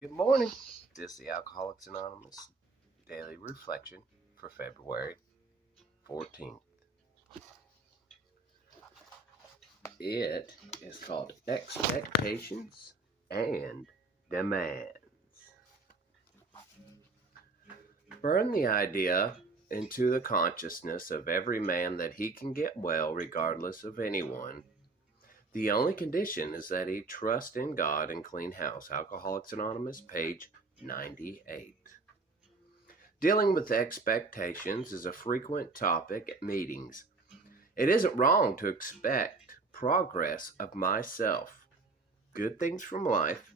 Good morning. This is the Alcoholics Anonymous Daily Reflection for February 14th. It is called Expectations and Demands. Burn the idea into the consciousness of every man that he can get well regardless of anyone. The only condition is that he trust in God and clean house. Alcoholics Anonymous, page 98. Dealing with expectations is a frequent topic at meetings. It isn't wrong to expect progress of myself, good things from life,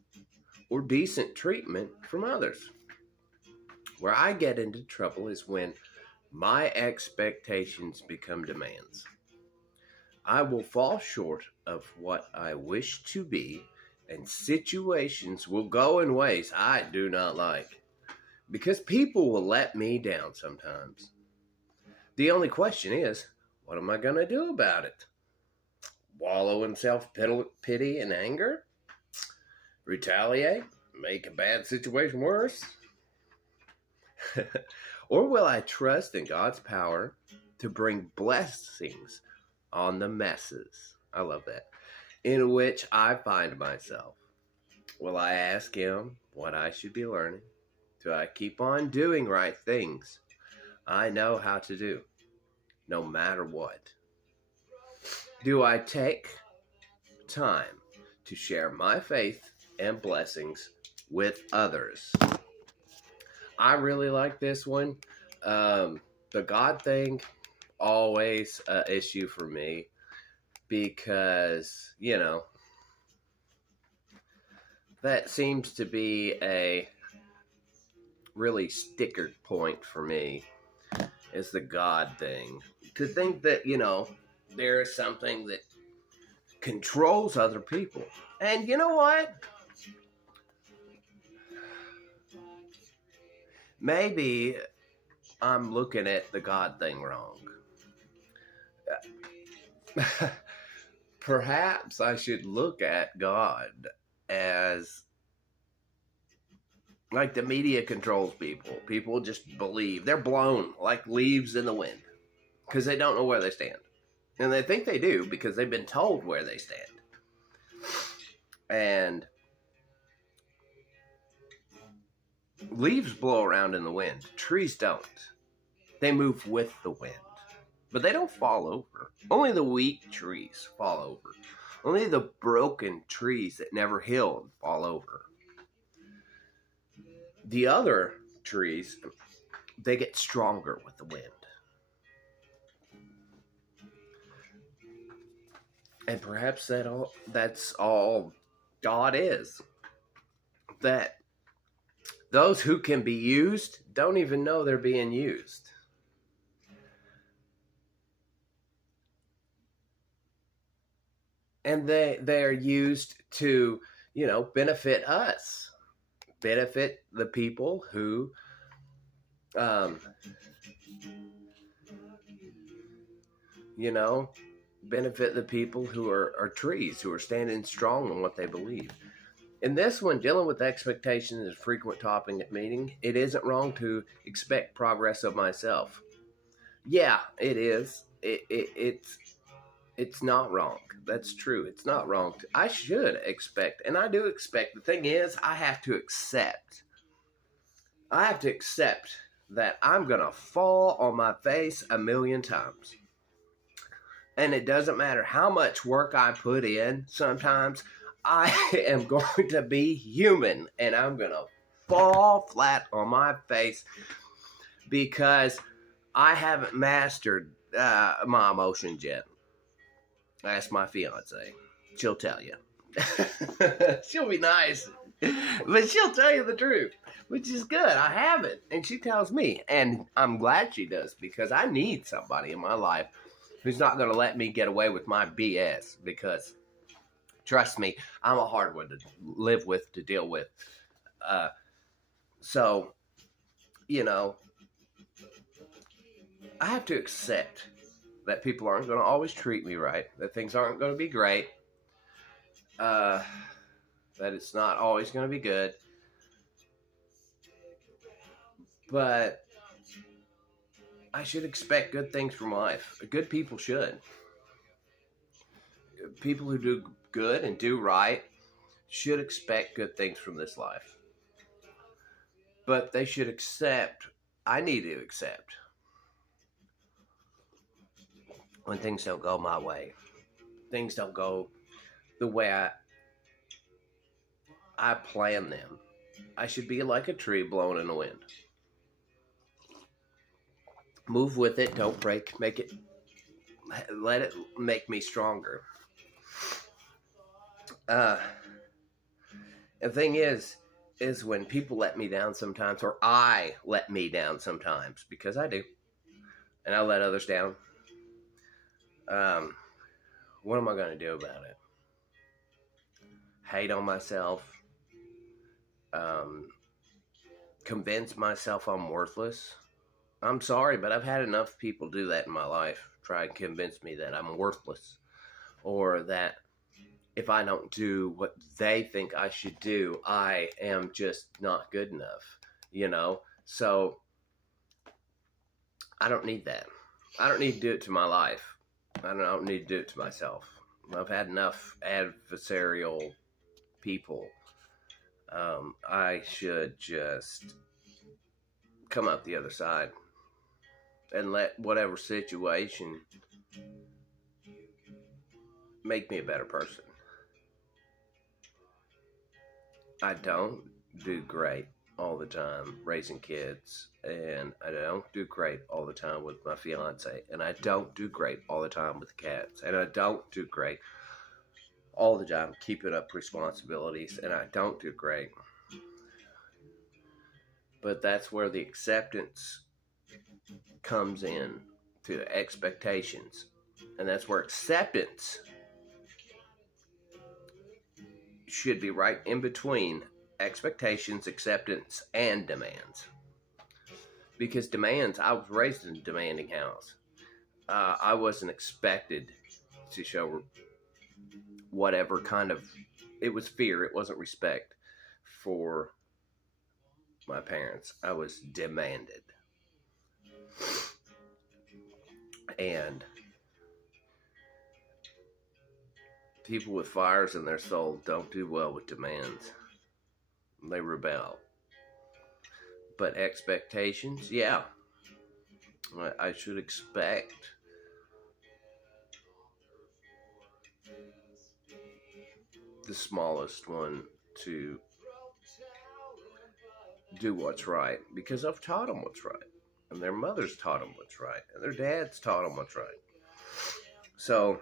or decent treatment from others. Where I get into trouble is when my expectations become demands. I will fall short of what I wish to be, and situations will go in ways I do not like, because people will let me down sometimes. The only question is, what am I going to do about it? Wallow in self-pity and anger? Retaliate? Make a bad situation worse? Or will I trust in God's power to bring blessings on the messes? I love that. In which I find myself. Will I ask Him what I should be learning? Do I keep on doing right things I know how to do, no matter what? Do I take time to share my faith and blessings with others? I really like this one. The God thing, always an issue for me because, that seems to be a really sticker point for me, is the God thing. To think that, there is something that controls other people. And you know what? Maybe I'm looking at the God thing wrong. Perhaps I should look at God as like the media controls people. People just believe. They're blown like leaves in the wind because they don't know where they stand. And they think they do because they've been told where they stand. And leaves blow around in the wind. Trees don't. They move with the wind. But they don't fall over. Only the weak trees fall over. Only the broken trees that never healed fall over. The other trees, they get stronger with the wind. And perhaps that's all God is. That those who can be used don't even know they're being used. And they're used to, benefit us. Benefit the people who benefit the people who are trees, who are standing strong on what they believe. In this one, dealing with expectations is a frequent topic at meeting. It isn't wrong to expect progress of myself. Yeah, it is. It's not wrong. That's true. It's not wrong. I should expect, and I do expect. The thing is, I have to accept that I'm going to fall on my face a million times. And it doesn't matter how much work I put in. Sometimes I am going to be human and I'm going to fall flat on my face because I haven't mastered my emotions yet. Ask my fiance. She'll tell you. She'll be nice, but she'll tell you the truth, which is good. I haven't, and she tells me, and I'm glad she does, because I need somebody in my life who's not going to let me get away with my BS, because trust me, I'm a hard one to live with, to deal with. So, I have to accept that people aren't going to always treat me right, that things aren't going to be great, that it's not always going to be good. But I should expect good things from life. Good people should. People who do good and do right should expect good things from this life. But they should accept, I need to accept, when things don't go my way. Things don't go the way I plan them. I should be like a tree blowing in the wind. Move with it, don't break, let it make me stronger. The thing is when people let me down sometimes, or I let me down sometimes, because I do, and I let others down. What am I going to do about it? Hate on myself? Convince myself I'm worthless? I'm sorry, but I've had enough people do that in my life. Try and convince me that I'm worthless, or that if I don't do what they think I should do, I am just not good enough, So I don't need that. I don't need to do it to my life. I don't need to do it to myself. I've had enough adversarial people. I should just come out the other side and let whatever situation make me a better person. I don't do great all the time raising kids, and I don't do great all the time with my fiance, and I don't do great all the time with cats, and I don't do great all the time keeping up responsibilities, and I don't do great. But that's where the acceptance comes in to the expectations, and that's where acceptance should be right in between expectations, acceptance, and demands. Because demands, I was raised in a demanding house. I wasn't expected to show whatever kind of, it was fear, it wasn't respect for my parents. I was demanded. And people with fires in their soul don't do well with demands. They rebel. But expectations, yeah. I should expect the smallest one to do what's right, because I've taught them what's right, and their mothers taught them what's right, and their dads taught them what's right. So,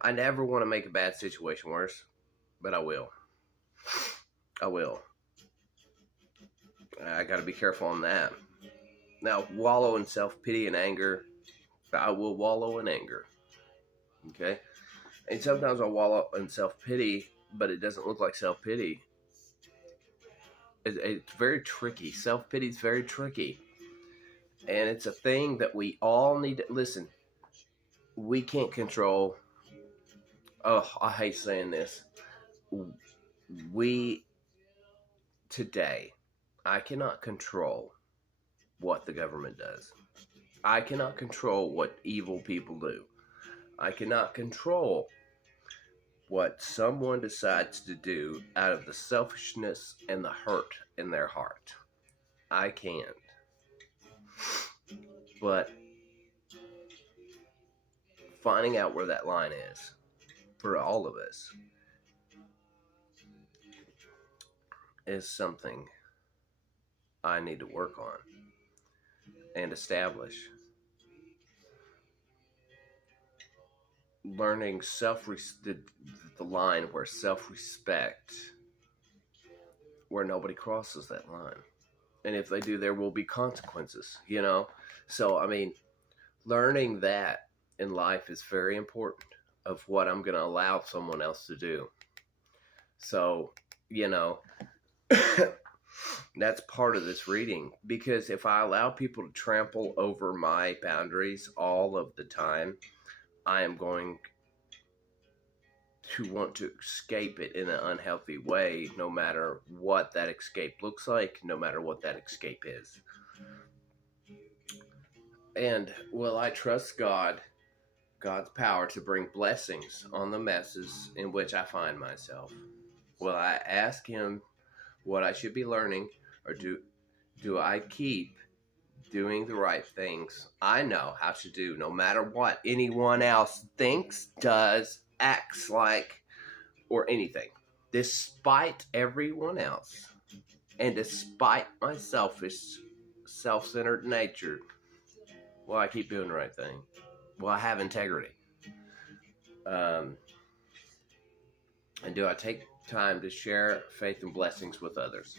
I never want to make a bad situation worse, but I will. I got to be careful on that. Now, wallow in self-pity and anger, I will wallow in anger. Okay? And sometimes I'll wallow in self-pity, but it doesn't look like self-pity. It's very tricky. Self-pity is very tricky. And it's a thing that we all need to, listen, we can't control. Oh, I hate saying this. Today, I cannot control what the government does. I cannot control what evil people do. I cannot control what someone decides to do out of the selfishness and the hurt in their heart. I can't. But finding out where that line is for all of us is something I need to work on and establish. Learning the line where self-respect, where nobody crosses that line. And if they do, there will be consequences, So, learning that in life is very important, of what I'm going to allow someone else to do. So, that's part of this reading, because if I allow people to trample over my boundaries all of the time, I am going to want to escape it in an unhealthy way, no matter what that escape looks like, no matter what that escape is. And will I trust God's power to bring blessings on the messes in which I find myself? Will I ask Him what I should be learning, or do I keep doing the right things I know how to do, no matter what anyone else thinks, does, acts like, or anything, despite everyone else, and despite my selfish, self-centered nature? Will I keep doing the right thing? Will I have integrity? And do I take time to share faith and blessings with others?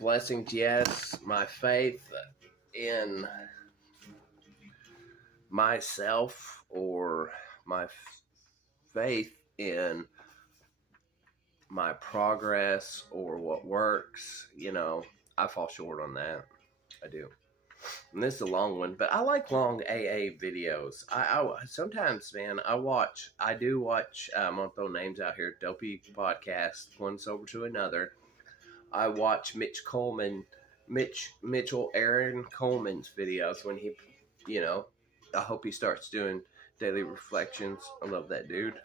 Blessings, yes. My faith in myself, or my faith in my progress or what works, I fall short on that. I do. And this is a long one, but I like long AA videos. I sometimes, man, I do watch, I'm going to throw names out here, Dopey Podcast, one sober to another. I watch Mitchellaaroncoleman's videos when he, I hope he starts doing daily reflections. I love that dude.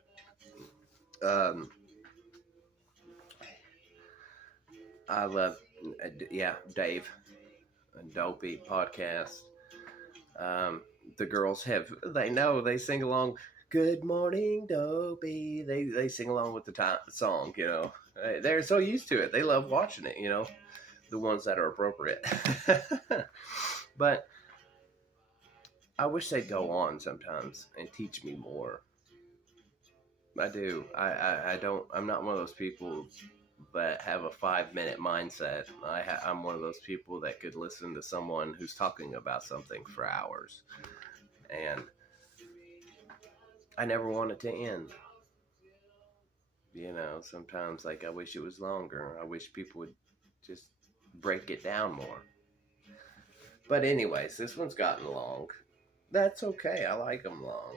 I love, Dave, Dopey Podcast. The girls they sing along. Good morning, Dopey. They sing along with the song, They're so used to it. They love watching it, the ones that are appropriate. But I wish they'd go on sometimes and teach me more. I do. I'm not one of those people that have a 5-minute mindset. I'm one of those people that could listen to someone who's talking about something for hours. And I never want it to end. Sometimes I wish it was longer. I wish people would just break it down more. But anyways, this one's gotten long. That's okay. I like them long.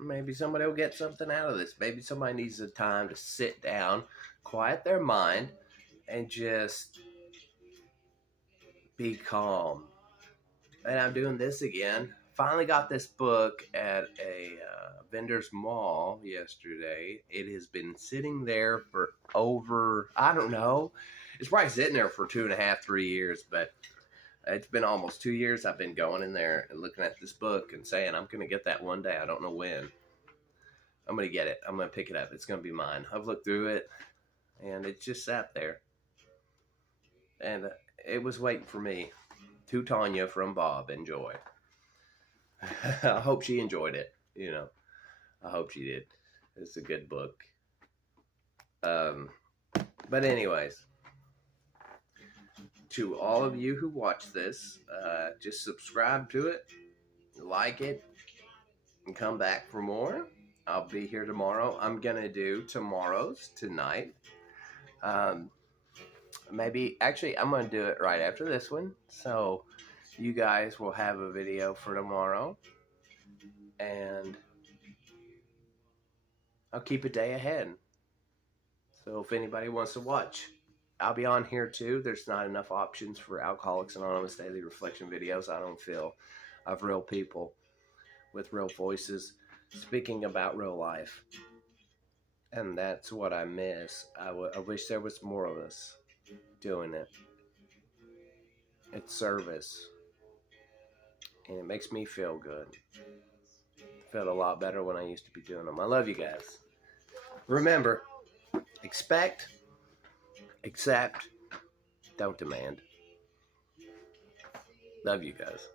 Maybe somebody will get something out of this. Maybe somebody needs the time to sit down, quiet their mind, and just be calm. And I'm doing this again. Finally got this book at a vendor's mall yesterday. It has been sitting there for over, I don't know. It's probably sitting there for 2.5, 3 years, but it's been almost 2 years I've been going in there and looking at this book and saying, I'm going to get that one day. I don't know when. I'm going to get it. I'm going to pick it up. It's going to be mine. I've looked through it, and it just sat there. And it was waiting for me. To Tanya from Bob. Enjoy. I hope she enjoyed it. I hope she did. It's a good book. But anyways, to all of you who watch this, just subscribe to it, like it, and come back for more. I'll be here tomorrow. I'm going to do tomorrow's tonight. I'm going to do it right after this one. So you guys will have a video for tomorrow. And I'll keep a day ahead. So if anybody wants to watch, I'll be on here too. There's not enough options for Alcoholics Anonymous daily reflection videos, I don't feel, of real people with real voices speaking about real life. And that's what I miss. I wish there was more of us doing it. It's service. And it makes me feel good. I felt a lot better when I used to be doing them. I love you guys. Remember, expect, accept, don't demand. Love you guys.